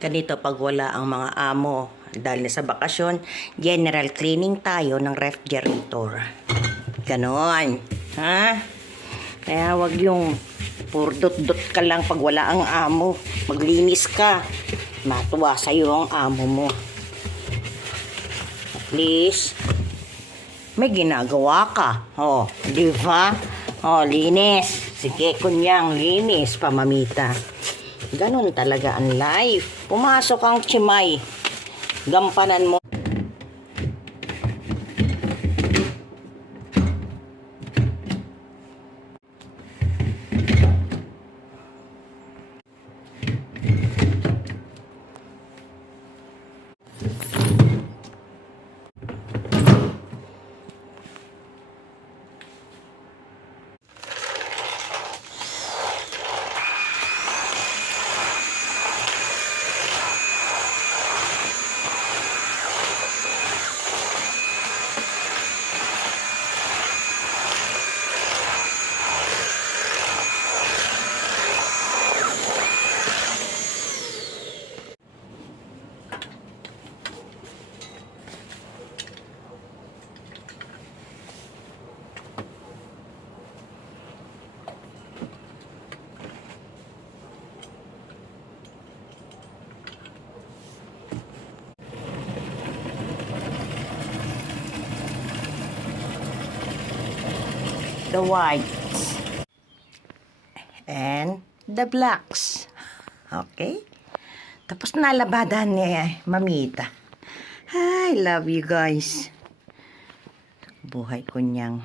Ganito pag wala ang mga amo. Dahil sa bakasyon, general cleaning tayo ng refrigerator. Ganon. Ha? Kaya wag yung puro dot-dot ka lang pag wala ang amo. Maglinis ka. Matuwa sa'yo ang amo mo. At least, may ginagawa ka. O, di ba? O, linis. Sige, kunyang linis, pamamita. Ganon talaga ang life. Pumasok ang tsimay. Gampanan mo. The whites and the blacks. Okay? Tapos nalabadan ni Mamita. I love you guys. Buhay ko niyang